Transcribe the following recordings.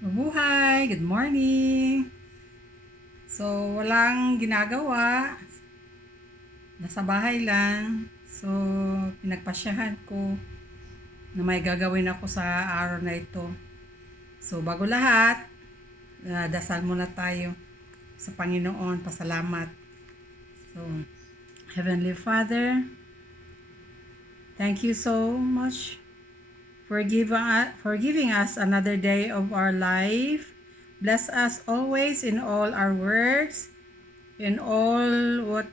Mabuhay! Good morning! So, walang ginagawa. Nasa bahay lang. So, pinagpasyahan ko na may gagawin ako sa araw na ito. So, bago lahat, dasal muna tayo sa Panginoon. Pasalamat. So, Heavenly Father, thank you so much for giving us another day of our life. Bless us always in all our works, in all what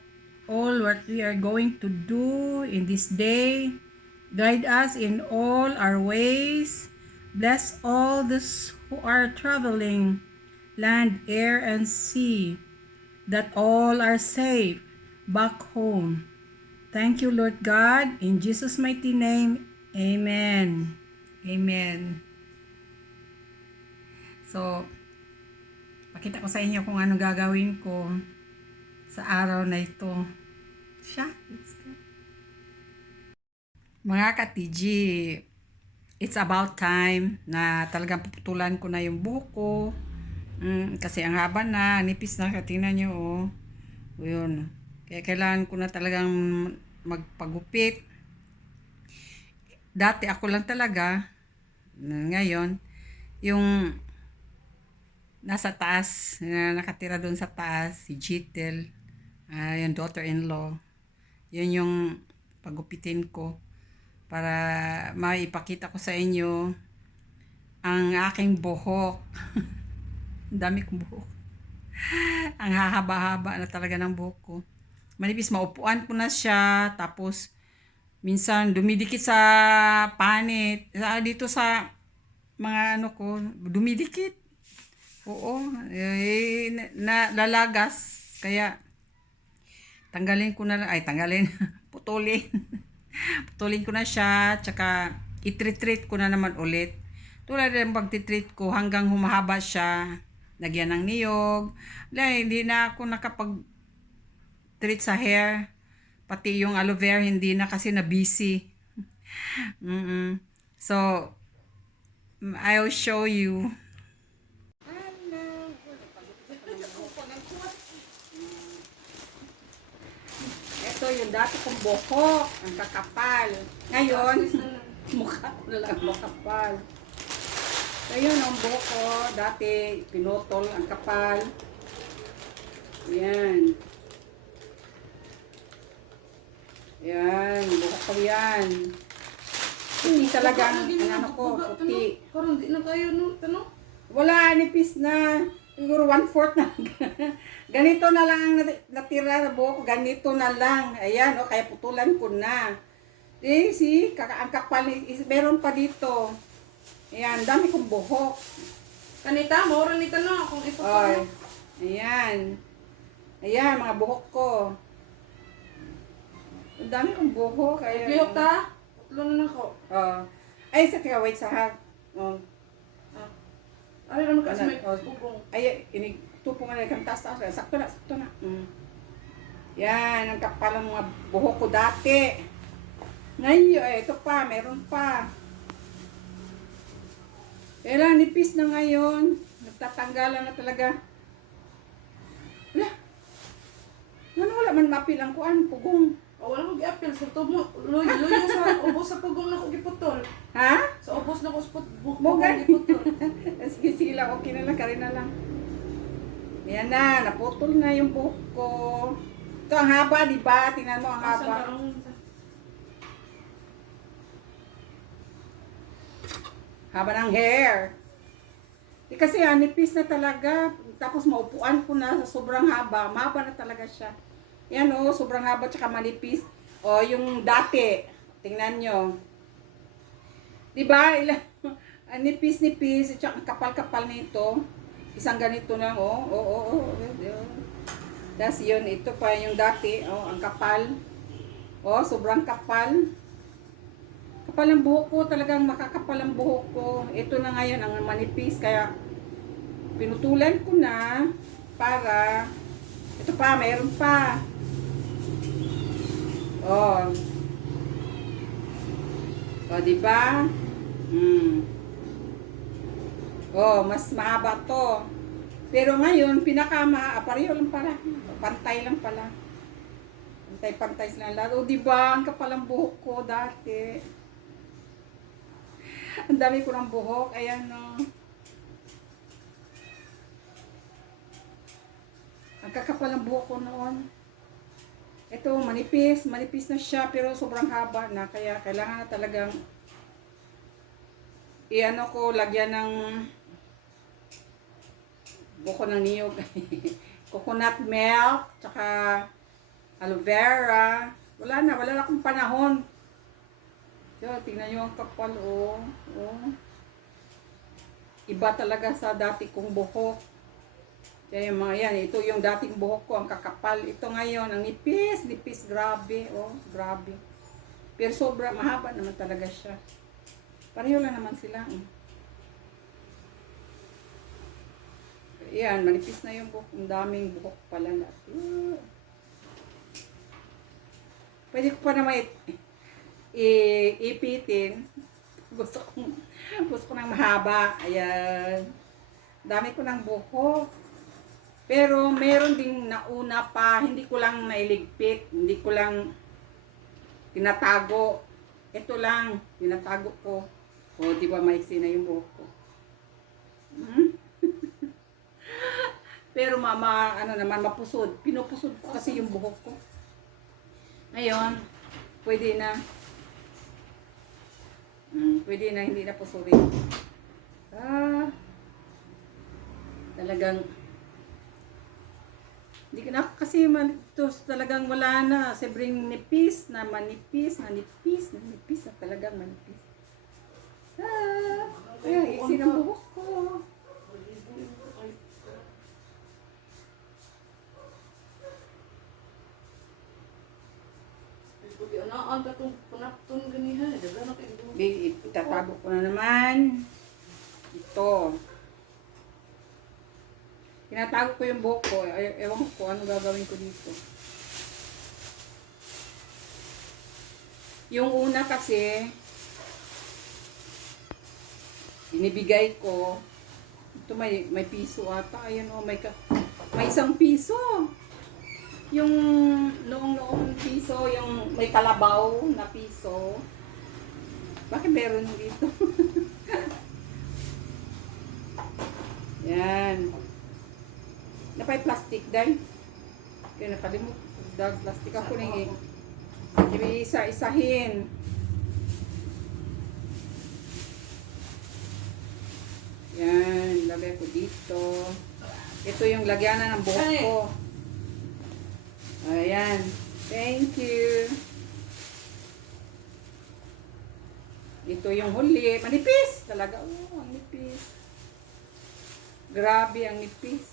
we are going to do in this day. Guide us in all our ways. Bless all those who are traveling, land, air, and sea, that all are safe back home. Thank you, Lord God. In Jesus' mighty name, Amen. Amen. So, pakita ko sa inyo kung ano gagawin ko sa araw na ito. Let's go. Mga ka-TG, it's about time na talagang puputulan ko na yung buhok ko. Kasi ang haba na, nipis na, tingnan nyo, oh. Yun. Kaya kailangan ko na talagang magpagupit. Dati ako lang talaga, ngayon, yung nasa taas, nakatira doon sa taas, si Jitel, yung daughter-in-law. Yun yung pagupitin ko para maipakita ko sa inyo ang aking buhok. Ang dami kong buhok. Ang hahaba-haba na talaga ng buhok ko. Manipis, maupuan ko na siya, tapos minsan dumidikit sa panit. Dito sa mga ano ko, dumidikit. Oo, lalagas. Kaya tanggalin ko na, putulin. Putulin ko na siya, tsaka i-treat ko na naman ulit. Tulad ng pag-treat ko hanggang humahaba siya, lagyan ng niyog. Hindi na ako nakapag-treat sa hair. Pati yung aloe vera hindi na kasi na busy. So, I'll show you. Ito yung dati kong buhok, ang kakapal. Ngayon, mukha ko na lang makapal. Ngayon, ang buhok ko, dati pinutol, ang kapal. Yan. Yan, buhok ko yan. Hindi talaga ang ano ko, puti. Parang di na kayo, no? Tanong? Wala, nipis na. Siguro 1/4 na. Ganito na lang ang natira na buhok. Ganito na lang. Ayan, kaya putulan ko na. See, ang kapal. Meron pa dito. Ayan, dami kong buhok. Kanita, maura nita no, kung ito Oy, pa. ayan. Ayan, mga buhok ko. Ang dami kong buhok. Ayan. Lihok ta? Tatlo na nako. Ay, sa wait sa hat. Ano naman kasi may Ano? pugong. Ay, tupo nga na kang taas. Sakto na, sakto na. Yan, ang kapal ng mga buhok ko dati. Ngayon, ito pa, meron pa. Kailan, nipis na ngayon. Nagtatanggalan na talaga. Wala. Wala man mapil ang kuan, pugong. O, wala kong gi-appeal. Sa tubo, luyo sa ubos sa pugong na ko giputol. Ha? Sa ubos na ko sa pugong Bugan. giputol. Sige lang, okay na lang, karin na lang. Yan na, naputol na yung buhok ko. Ito ang haba, di ba? Tingnan mo ang haba. Haba ng hair. Kasi nipis na talaga. Tapos maupuan ko na sa sobrang haba. Mahaba na talaga siya. Yan sobrang haba tsaka manipis. Yung dati. Tingnan nyo. Diba? Nipis-nipis. Tsaka kapal-kapal nito. Isang ganito lang. Tapos yun. Ito pa yung dati. Ang kapal. Sobrang kapal. Kapal ang buhok ko, talagang makakapal ang buhok ko. Ito na ngayon ang manipis, kaya pinutulan ko na para, ito pa, mayroon pa. Diba? Oh, mas mahaba to. Pero ngayon, pareho lang pala. Pantay lang pala. Pantay-pantay sila lalo. O, diba? Ang kapal ang buhok ko dati. Ang dami ko ng buhok. Ayan, no. Ang kakapal ang buhok ko noon. Ito, manipis. Manipis na siya, pero sobrang haba na. Kaya kailangan na talagang lagyan ng buko ng niyog. Coconut milk, tsaka aloe vera. Wala na akong panahon. So, tingnan nyo ang kapal, oh. Iba talaga sa dati kong buhok. Kaya yung mga yan, ito yung dating buhok ko, ang kakapal. Ito ngayon, ang nipis, grabe, oh, grabe. Pero sobra, mahaba naman talaga siya. Pareho lang naman sila. Yan, manipis na yung buhok. Ang daming buhok pala natin. Pwede ko pa naman ipitin. Gusto ko nang mahaba. Ayan. Dami ko ng buhok. Pero meron ding nauna pa. Hindi ko lang nailigpit. Hindi ko lang tinatago. Ito lang, tinatago ko. O, di ba maiksi na yung buhok ko. Pero mapusod. Pinupusod ko kasi yung buhok ko. Ngayon, pwede na. Pwede na, hindi na pusurin. Talagang, hindi ko na kasi talagang wala na. Sobrang manipis na talagang manipis. Ayun, iksi ng buhok ko. Itatago ko na naman. Ito. Tinatago ko yung buhok ko. Ewan ko ano gagawin ko dito. Yung una kasi, binibigay ko. Ito may piso ata. Ayan o, may 1 piso. Yung noong piso, yung may kalabaw na piso. Bakit meron dito? Yan. Napay plastic dahil. Kaya nakalimut. Plastic ako nang isa-isahin. Yan. Lagay ko dito. Ito yung lagyanan ng buhok ko. Ayan. Thank you. Ito yung huli. Manipis talaga. Oh, ang nipis. Grabe ang nipis.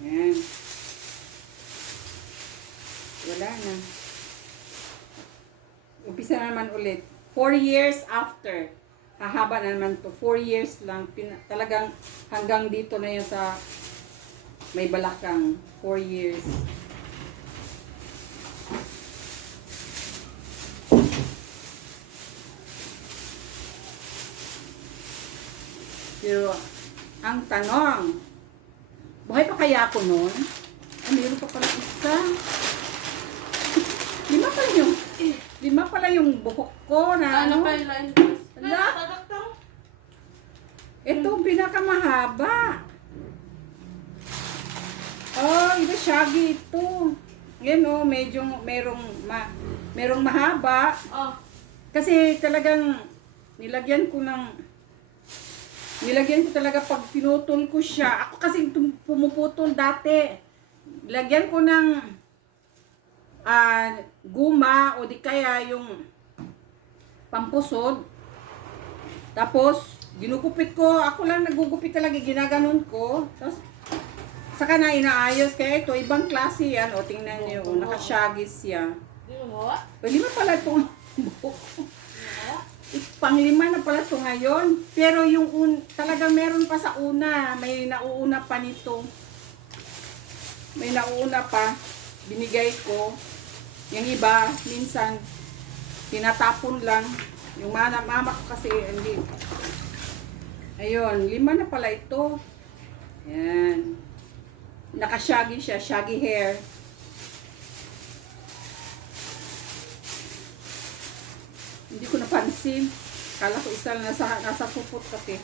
Ayan. Wala na. Umpisa na naman ulit. 4 years after. Hahaba na naman to. 4 years lang. Talagang hanggang dito na yun sa may balakang. 4 years. Pero, ang tanong, buhay pa kaya ako noon? Meron pa pala isa. Lima pala yung buhok ko na ano. Ito ang pinakamahaba. Oh, ito shaggy ito. Yan o, merong mahaba. Kasi talagang nilagyan ko talaga pag pinutol ko siya. Ako kasi pumuputol dati. Lagyan ko ng guma o di kaya yung pampusod. Tapos, ginugupit ko. Ako lang nagugupit talaga. Ginaganon ko. Tapos, saka na inaayos. Kaya ito, ibang klase yan. O, tingnan nyo. Nakasyagis siya. Lima pala itong buhok. Pang-5 na pala ito ngayon. Pero yung talagang meron pa sa una. May nauuna pa nito. May nauuna pa. Binigay ko. Yung iba, minsan, tinatapon lang. Yung mama ko kasi, hindi. Ayun, 5 na pala ito. Yan. Naka-shaggy siya, shaggy hair. Hindi ko napansin. Kala ko isa lang nasa pupot kasi.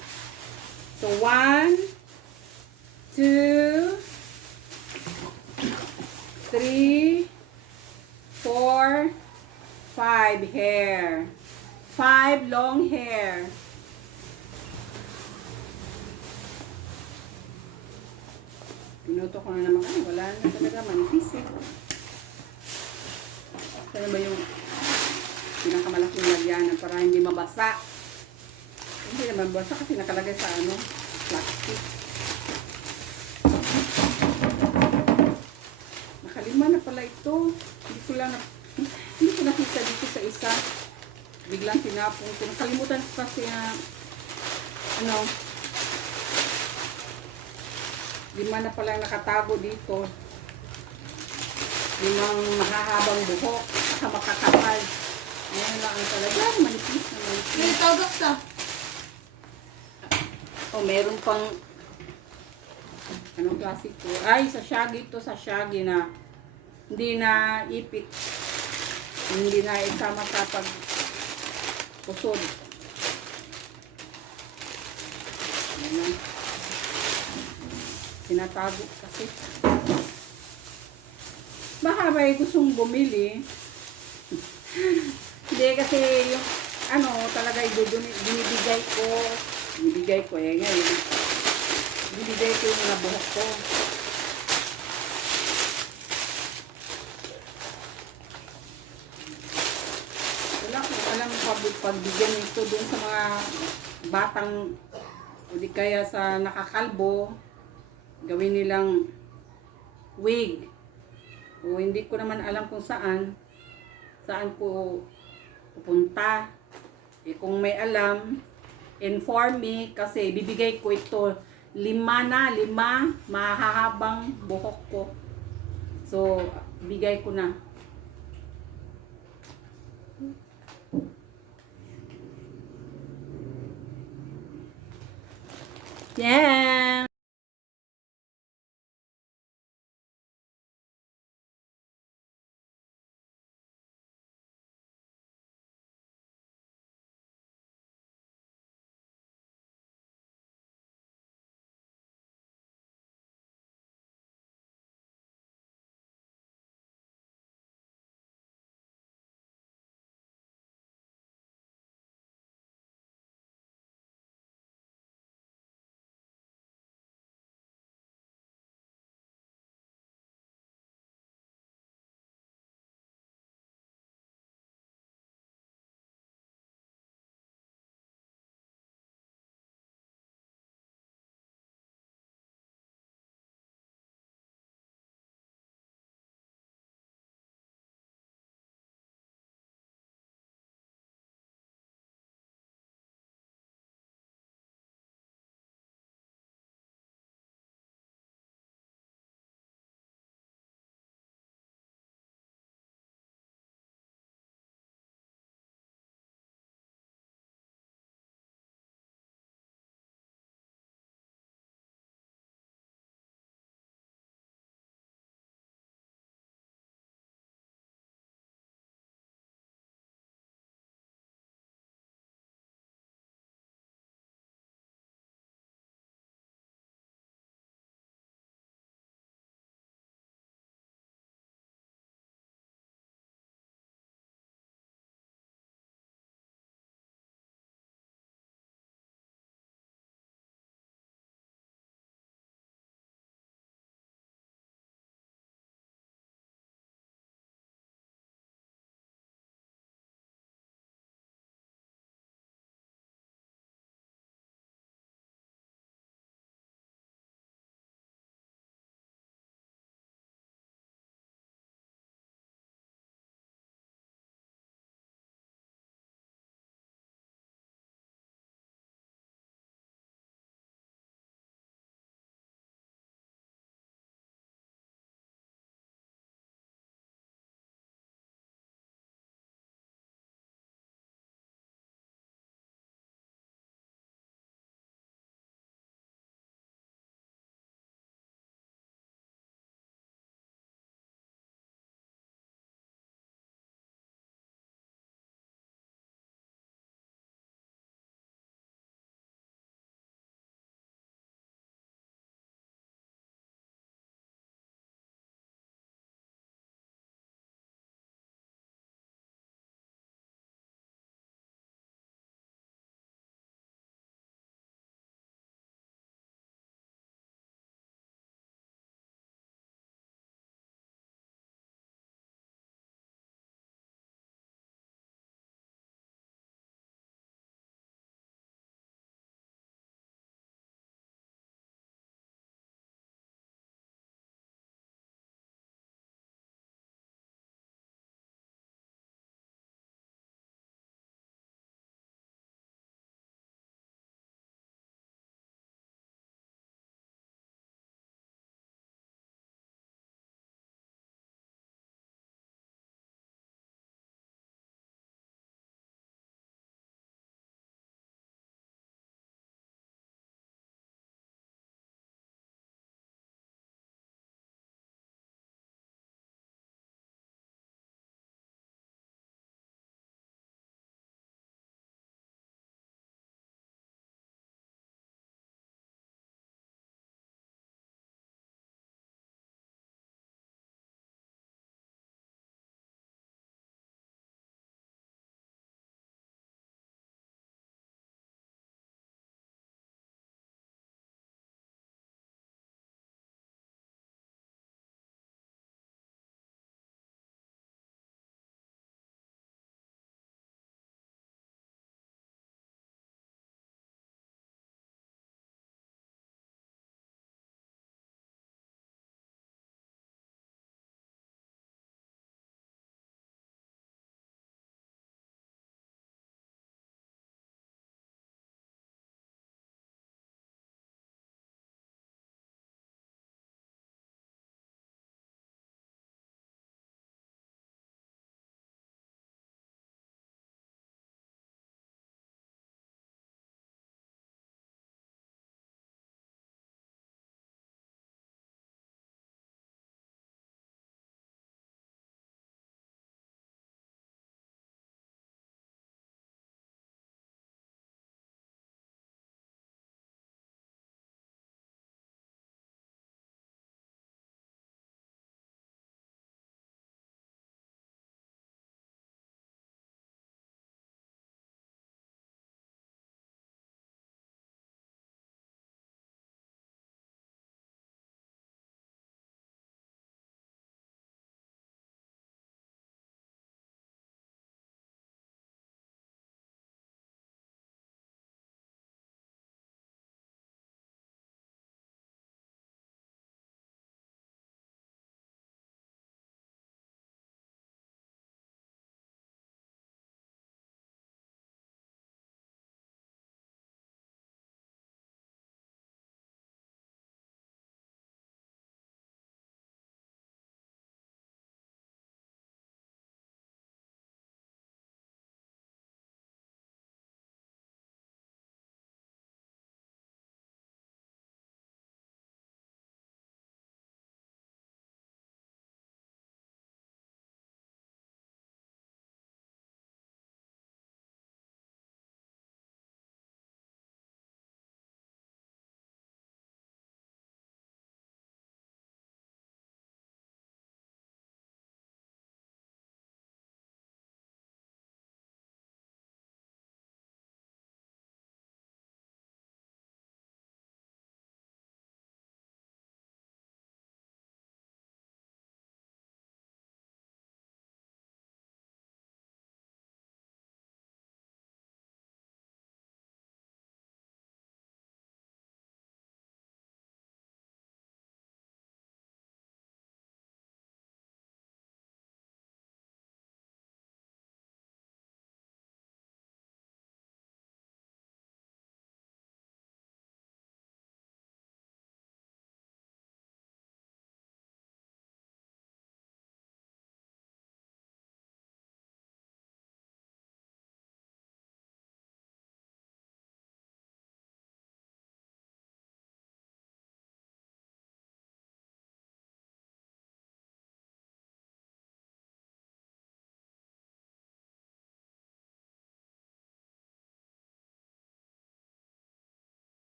So, 1, 2, 3, 4, 5 hair. 5 long hair. Pinuto ko na naman. Ay, wala na talaga. Manipis eh. Saan ba yung pinakamalaking lagyanan para hindi mabasa? Hindi naman mabasa kasi nakalagay sa ano, plastic. Nakalima na pala ito. Hindi ko nakita dito sa isa. Biglang tinapong ko. Nakalimutan ko kasi na ano, 5 na palang nakatago dito. 5 mahahabang buhok. Saka makakapal. Ayan lang ang talaga. Manipis na manipis. May tagak sa. Oh, meron pang anong klase ito? Ay, sa shaggy ito. Sa shaggy na hindi na ipit. Hindi na isama sa pag-pusod. Ayan. Tinatago kasi. Baka may gustong bumili. Hindi kasi yung ano talaga binibigay ko. Binibigay ko eh ngayon. Binibigay ko yung mga buhok ko. Wala akong alam pagbigyan nito dun sa mga batang o di kaya sa nakakalbo. Gawin nilang wig. O hindi ko naman alam kung saan ko pupunta. Eh kung may alam, inform me kasi bibigay ko ito 5 mahahabang buhok ko. So, bigay ko na. Yeah!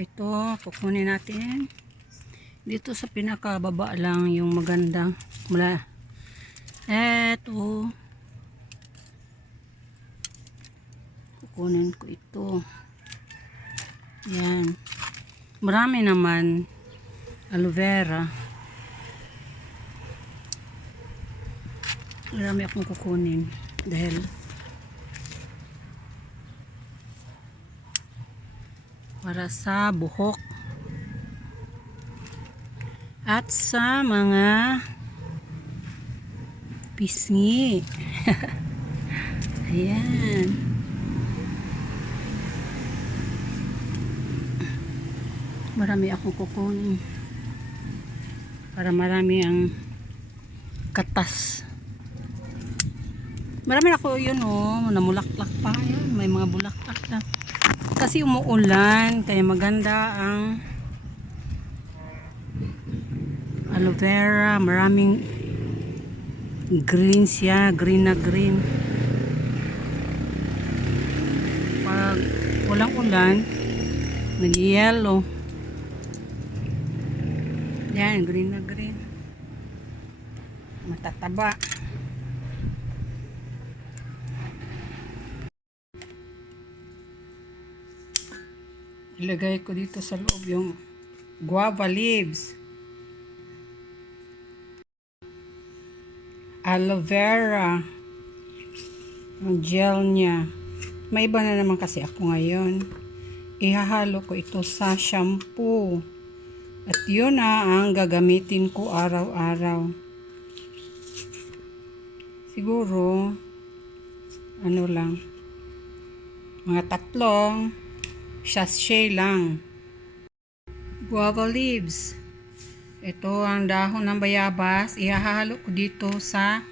ito, kukunin natin. Dito sa pinakababa lang yung magandang mula. Eto. Kukunin ko ito. Yan. Marami naman aloe vera. Marami akong kukunin dahil para sa buhok at sa mga pisngi. Ayan. Marami akong kukunin para marami ang katas. Marami ako yun namulaklak pa yun. May mga bulaklak na. Kasi umuulan kaya maganda ang aloe vera. Maraming green siya, green na green. Pag walang ulan, nag-yellow. Yan, green na green. Matataba. Ilagay ko dito sa loob yung guava leaves. Aloe vera. Ang gel niya. May iba na naman kasi ako ngayon. Ihahalo ko ito sa shampoo. At yun na ang gagamitin ko araw-araw. Siguro, ano lang, mga 3 sachet lang. Guava leaves. Ito ang dahon ng bayabas. Ihahalo ko dito sa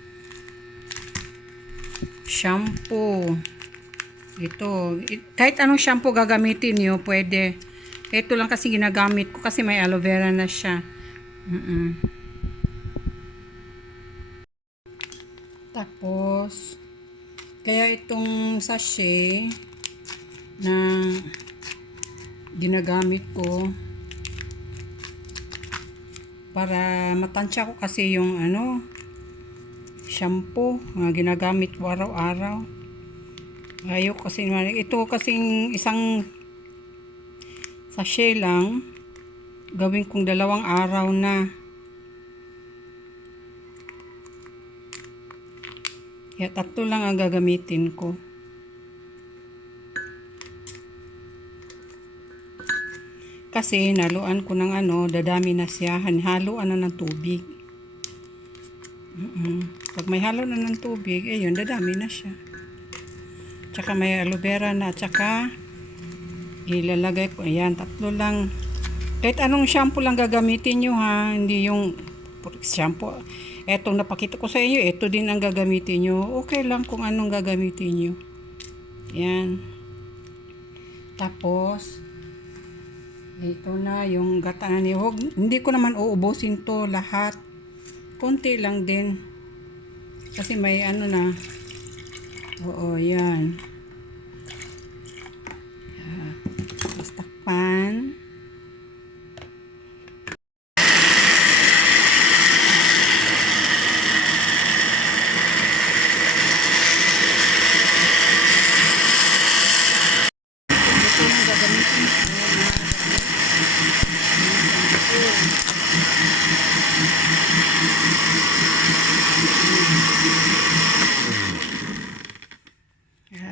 shampoo. Ito. Kahit anong shampoo gagamitin nyo, pwede. Ito lang kasi ginagamit ko kasi may aloe vera na siya. Tapos, kaya itong sachet na ginagamit ko para matansya ko kasi yung shampoo na ginagamit ko araw-araw. Ayoko kasi ito kasing isang sachet lang gawin kong 2 araw na. Kaya 3 lang ang gagamitin ko. Kasi naluan ko ng dadami na siya. Haluan na ng tubig. Pag may halo na ng tubig, yun, dadami na siya. Tsaka may aloe vera na, tsaka ilalagay ko. Ayan, 3 lang. Kahit anong shampoo lang gagamitin nyo ha. Hindi yung shampoo. Etong napakita ko sa inyo, ito din ang gagamitin nyo. Okay lang kung anong gagamitin nyo. Ayan. Tapos, ito na yung gata na niyog. Hindi ko naman uubusin to lahat. Konti lang din. Kasi may na. Oo, yan. Tapos takpan. Ito yung gagamitin ko na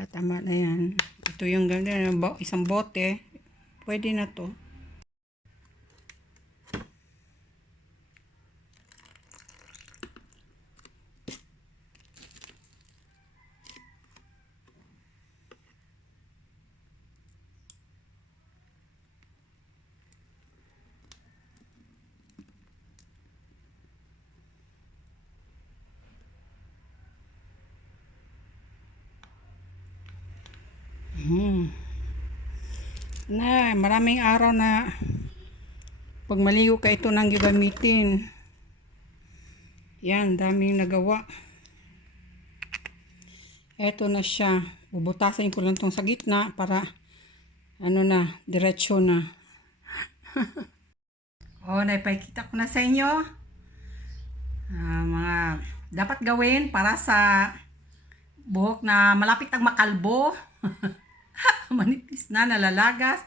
tama na yan. Ito yung isang bote. Pwede na to. Maraming araw na pag maligo ka ito nang gagamitin. Yan, daming nagawa. Ito na siya. Bubutasin ko lang tong sa gitna para diretso na. Naipakita ko na sa inyo mga dapat gawin para sa buhok na malapit ang makalbo. Manipis na, nalalagas.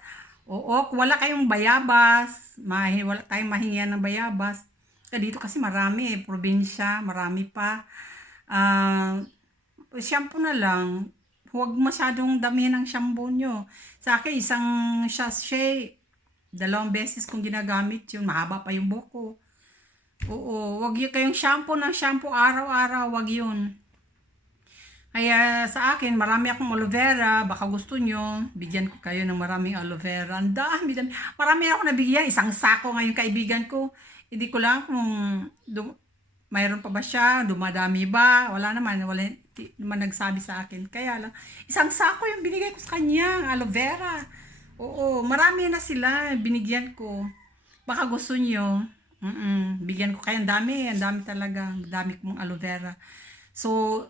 Oo, kung wala kayong bayabas, wala tayong mahingian ng bayabas. Dito kasi marami probinsya, marami pa. Shampoo na lang. Huwag masyadong damihan ng shampoo nyo. Sa akin, isang sachet, 2 beses kong ginagamit yun. Mahaba pa yung buhok ko. Oo, wag yun kayong shampoo ng shampoo araw-araw, wag yun. Kaya sa akin, marami akong aloe vera. Baka gusto nyo, bigyan ko kayo ng maraming aloe vera. Ang dami. Marami ako nabigyan. Isang sako ngayon kaibigan ko. Hindi ko lang kung mayroon pa ba siya, dumadami ba. Wala naman nagsabi sa akin. Kaya lang, isang sako yung binigay ko sa kanya, aloe vera. Oo, marami na sila, binigyan ko. Baka gusto nyo. Bigyan ko kayo, ang dami talaga. Ang dami kong aloe vera. So,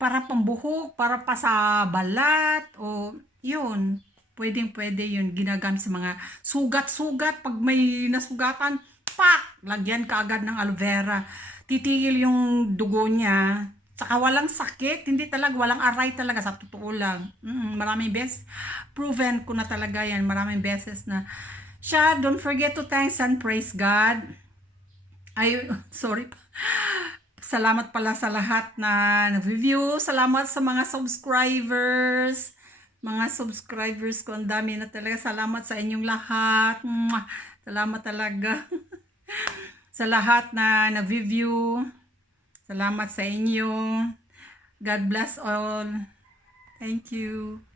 para pambuhok, para pa sa balat, o yun, pwede yun, ginagamit sa mga sugat-sugat, pag may nasugatan, pak, lagyan ka agad ng aloe vera, titigil yung dugo niya, saka walang sakit, hindi talaga, walang aray talaga, sa totoo lang. Maraming beses, proven ko na talaga yan, maraming beses na siya. Don't forget to thanks and praise God. Ay, sorry pa. Salamat pala sa lahat na nag-review. Salamat sa mga subscribers. Mga subscribers ko, ang dami na talaga. Salamat sa inyong lahat. Salamat talaga. Sa lahat na nag-review. Salamat sa inyo. God bless all. Thank you.